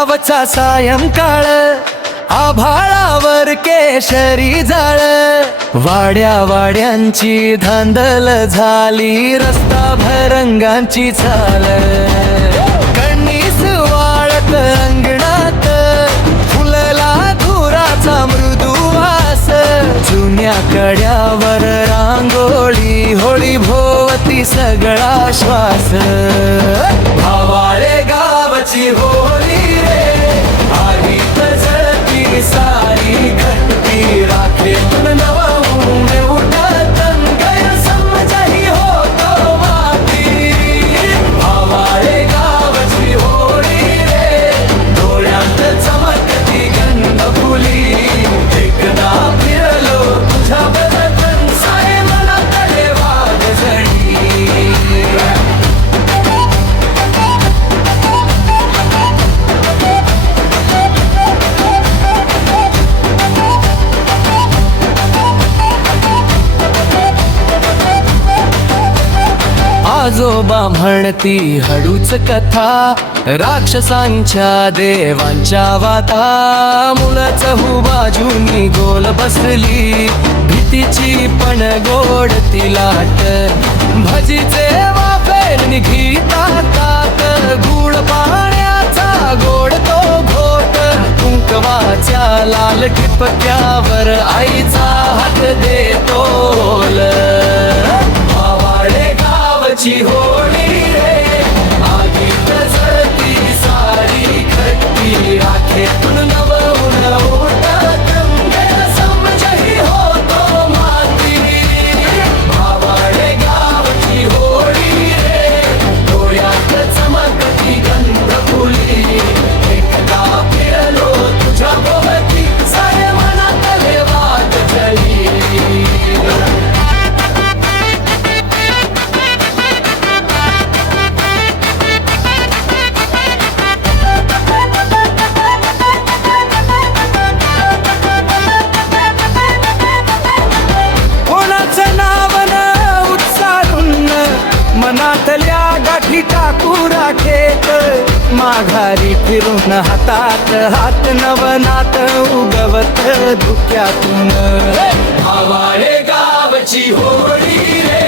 गावचा सायंकाळ, आभाळावर केशरी जाळ, वाड्या वाड्यांची धांदल झाली, रस्ता भरंगांची चाल, कणीस वाळत अंगणात, फुलला धुराचा मृदू वास, जुन्या कड्यावर रांगोळी, होळी भोवती सगळा श्वास, भावाळे गावची होळी रे, आगीत जळती सारी घटती, राखेतून नवं उठत गैरसमजही होतो माती, भावाळे गावची होळी रे, डोळ्यात चमकती गंध फुली, एकदा फिरलो तुझ्या बदन, सारे मनातले वाद जडी. आजोबा म्हणती हळूच कथा, राक्षसांच्या देवांच्या वाता, मुलच बाजूनी गोल बसली, भीतीची पण गोड ती लाट, भजीचे वाफे निघितात, गुळ पाण्याचा गोड तो घोट, कुंकवाच्या लाल ठिपक्यावर आईचा हात देतो ओल, ची होळी रे, आगीत जळती सारी खट्टी, राखेतून नवं उठत गैरसमजही होतो माती, भावाळे गावची होळी रे, डोळ्यात चमकती गंध फुली, एकदा फिरलो तुझ्या भोवती, सारे मनातले वाद जळी. मनातल्या गाठी टाकू राखेत, माघारी फिरून हातात हात, नवनात उगवत धुक्यातून, भावाळे गावची होळी रे.